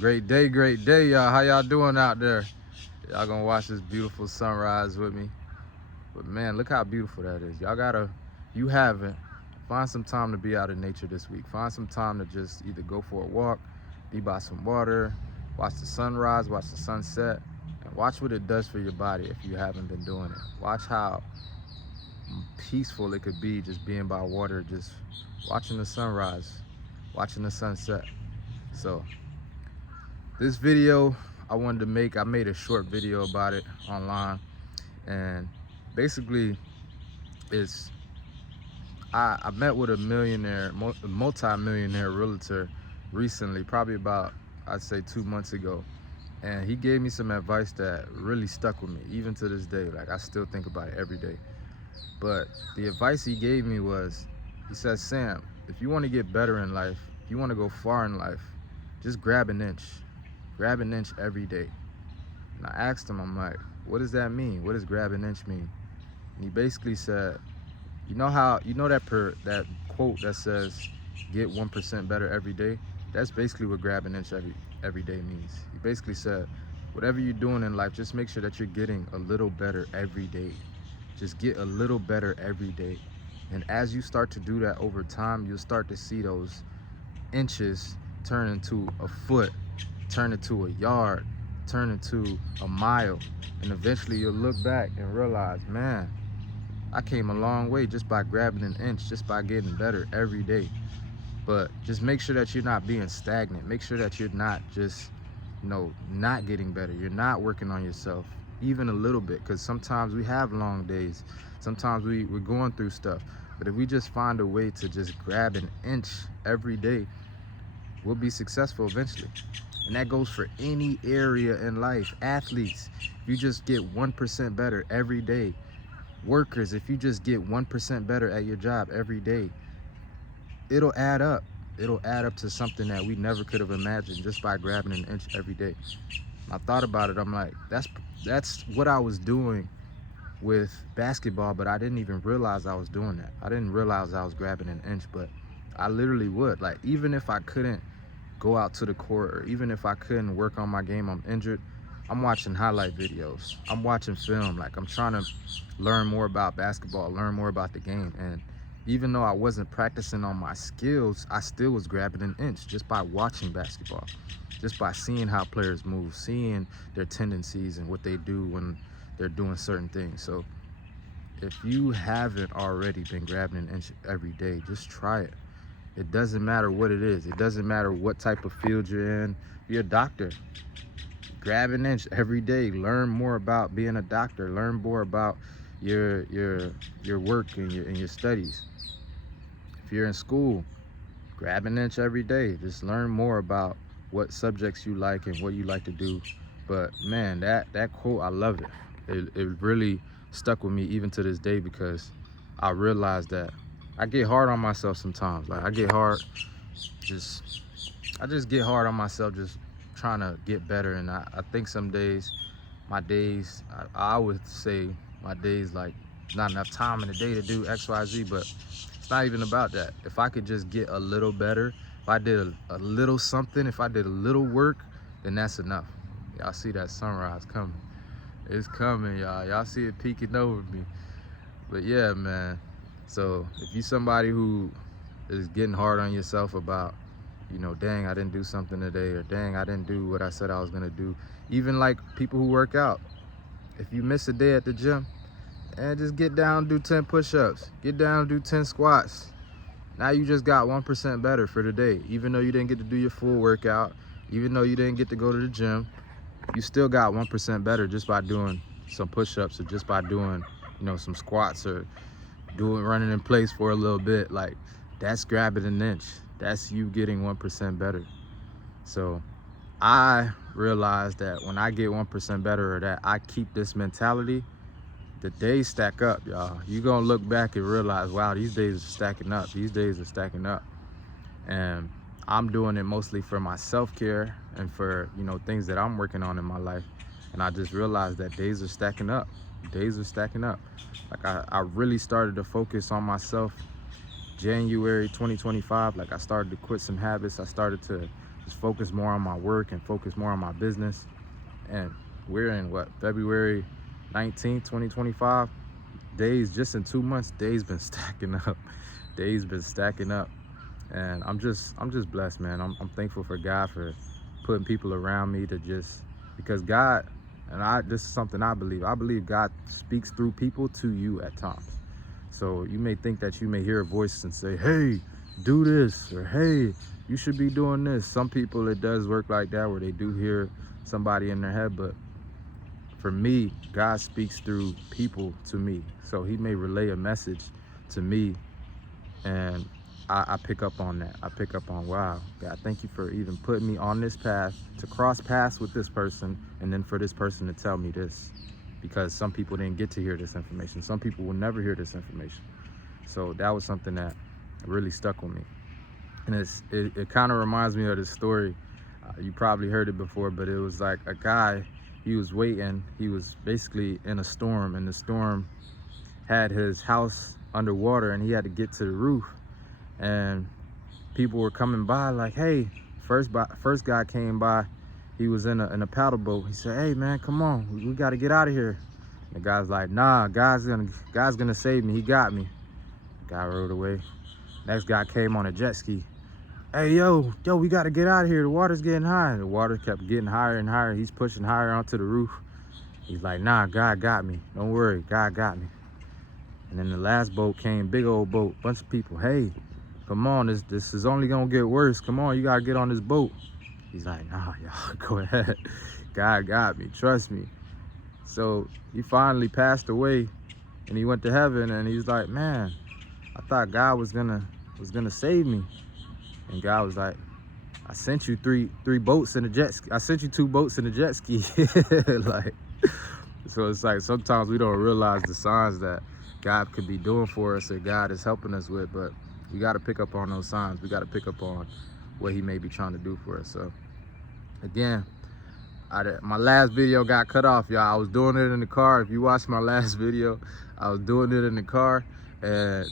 Great day, y'all. How y'all doing out there? Y'all gonna watch this beautiful sunrise with me? But man, look how beautiful that is. You haven't, find some time to be out in nature this week. Find some time to just either go for a walk, be by some water, watch the sunrise, watch the sunset, and watch what it does for your body if you haven't been doing it. Watch how peaceful it could be just being by water, just watching the sunrise, watching the sunset. So this video I made a short video about it online, and basically it's I met with a multi-millionaire realtor recently, probably about, I'd say 2 months ago, and he gave me some advice that really stuck with me even to this day. Like, I still think about it every day. But the advice he gave me was, he said, Sam, if you want to get better in life, if you want to go far in life, just grab an inch. Grab an inch every day. And I asked him, I'm like, what does that mean? What does grab an inch mean? And he basically said, that quote that says, get 1% better every day? That's basically what grab an inch every day means. He basically said, whatever you're doing in life, just make sure that you're getting a little better every day. Just get a little better every day. And as you start to do that over time, you'll start to see those inches turn into a foot, turn into a yard, turn into a mile. And eventually you'll look back and realize, man, I came a long way just by grabbing an inch, just by getting better every day. But just make sure that you're not being stagnant. Make sure that you're not just, not getting better. You're not working on yourself even a little bit, because sometimes we have long days. Sometimes we're going through stuff. But if we just find a way to just grab an inch every day, we'll be successful eventually. And that goes for any area in life. Athletes, if you just get 1% better every day. Workers, if you just get 1% better at your job every day, it'll add up. It'll add up to something that we never could have imagined just by grabbing an inch every day. I thought about it. I'm like, that's what I was doing with basketball, but I didn't even realize I was doing that. I didn't realize I was grabbing an inch, but I literally would. Like, even if I couldn't go out to the court, or even if I couldn't work on my game, I'm injured, I'm watching highlight videos. I'm watching film. Like, I'm trying to learn more about basketball, learn more about the game. And even though I wasn't practicing on my skills, I still was grabbing an inch just by watching basketball, just by seeing how players move, seeing their tendencies and what they do when they're doing certain things. So if you haven't already been grabbing an inch every day, just try it. It doesn't matter what it is. It doesn't matter what type of field you're in. You're a doctor. Grab an inch every day. Learn more about being a doctor. Learn more about your work and your studies. If you're in school, grab an inch every day. Just learn more about what subjects you like and what you like to do. But man, that quote, I love it. It really stuck with me even to this day, because I realized that I get hard on myself sometimes. Like, I just get hard on myself just trying to get better. And I think some days, I would say my days, like, not enough time in the day to do X, Y, Z, but it's not even about that. If I could just get a little better, if I did a little something, if I did a little work, then that's enough. Y'all see that sunrise coming. It's coming, y'all. Y'all see it peeking over me. But yeah, man. So if you somebody who is getting hard on yourself about, dang, I didn't do something today, or dang, I didn't do what I said I was gonna do. Even like people who work out, if you miss a day at the gym, and just get down, do 10 push-ups, get down, do 10 squats. Now you just got 1% better for the day. Even though you didn't get to do your full workout, even though you didn't get to go to the gym, you still got 1% better just by doing some push-ups, or just by doing, some squats, or running in place for a little bit. Like, that's grabbing an inch. That's you getting 1% better. So I realized that when I get 1% better, or that I keep this mentality, the days stack up, y'all. You're gonna look back and realize, wow, these days are stacking up. These days are stacking up. And I'm doing it mostly for my self-care and for, things that I'm working on in my life. And I just realized that days are stacking up. Days are stacking up. Like, I really started to focus on myself January 2025. Like, I started to quit some habits. I started to just focus more on my work and focus more on my business. And we're in what, February 19th, 2025. Days, just in 2 months, days been stacking up. Days been stacking up. And I'm just blessed, man. I'm thankful for God for putting people around me to just, because God, and this is something I believe God speaks through people to you at times. So you may think that you may hear a voice and say, hey, do this, or hey, you should be doing this. Some people, it does work like that, where they do hear somebody in their head, but for me, God speaks through people to me. So he may relay a message to me, and I pick up on that. I pick up on, wow, God, thank you for even putting me on this path to cross paths with this person, and then for this person to tell me this, because some people didn't get to hear this information. Some people will never hear this information. So that was something that really stuck with me. And it kind of reminds me of this story. You probably heard it before, but it was like a guy, he was waiting. He was basically in a storm, and the storm had his house underwater, and he had to get to the roof. And people were coming by like, hey, first guy came by, he was in a paddle boat. He said, hey man, come on, we got to get out of here. And the guy's like, nah, God's gonna save me. He got me. Guy rode away. Next guy came on a jet ski. Hey, yo, we got to get out of here. The water's getting high. The water kept getting higher and higher. He's pushing higher onto the roof. He's like, nah, God got me. Don't worry, God got me. And then the last boat came, big old boat, bunch of people. Hey, come on, this is only gonna get worse. Come on, you gotta get on this boat. He's like, nah, y'all, go ahead. God got me, trust me. So he finally passed away, and he went to heaven, and he was like, man, I thought God was gonna save me. And God was like, I sent you three boats in a jet ski. I sent you 2 boats in a jet ski. Like, so it's like sometimes we don't realize the signs that God could be doing for us, or God is helping us with, but we got to pick up on those signs. We got to pick up on what he may be trying to do for us. So again, my last video got cut off, y'all. I was doing it in the car. If you watched my last video, I was doing it in the car, and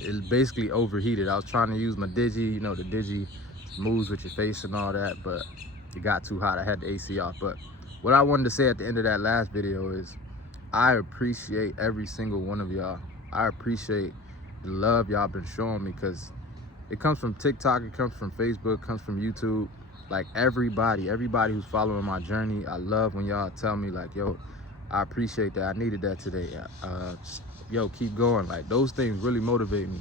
it basically overheated. I was trying to use my Digi, you know, the Digi moves with your face and all that, but it got too hot. I had the AC off. But what I wanted to say at the end of that last video is I appreciate every single one of y'all. I appreciate the love y'all been showing me, because it comes from TikTok, it comes from Facebook, it comes from YouTube. Like everybody who's following my journey, I love when y'all tell me like, yo, I appreciate that. I needed that today. Yo, keep going. Like, those things really motivate me.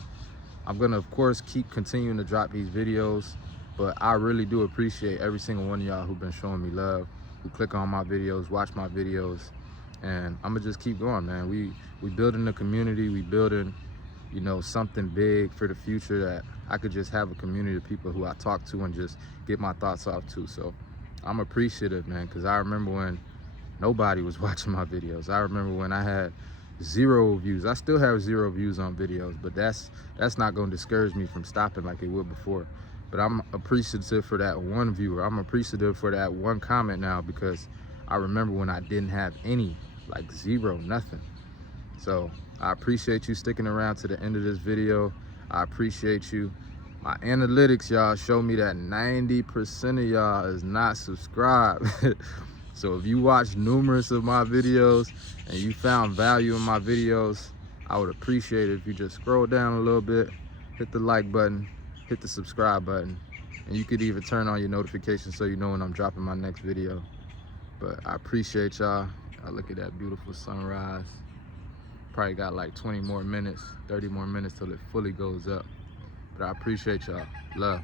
I'm gonna, of course, keep continuing to drop these videos, but I really do appreciate every single one of y'all who've been showing me love, who click on my videos, watch my videos, and I'm gonna just keep going, man. We building a community, we building, you know, something big for the future, that I could just have a community of people who I talk to and just get my thoughts off to. So I'm appreciative, man, because I remember when nobody was watching my videos. I remember when I had 0 views. I still have 0 views on videos, but that's not gonna discourage me from stopping like it would before. But I'm appreciative for that 1 viewer. I'm appreciative for that 1 comment now, because I remember when I didn't have any, like 0, nothing. So I appreciate you sticking around to the end of this video. I appreciate you. My analytics, y'all, show me that 90% of y'all is not subscribed. So if you watch numerous of my videos and you found value in my videos, I would appreciate it if you just scroll down a little bit, hit the like button, hit the subscribe button, and you could even turn on your notifications so you know when I'm dropping my next video. But I appreciate y'all. Look at that beautiful sunrise. Probably got like 20 more minutes, 30 more minutes till it fully goes up. But I appreciate y'all. Love.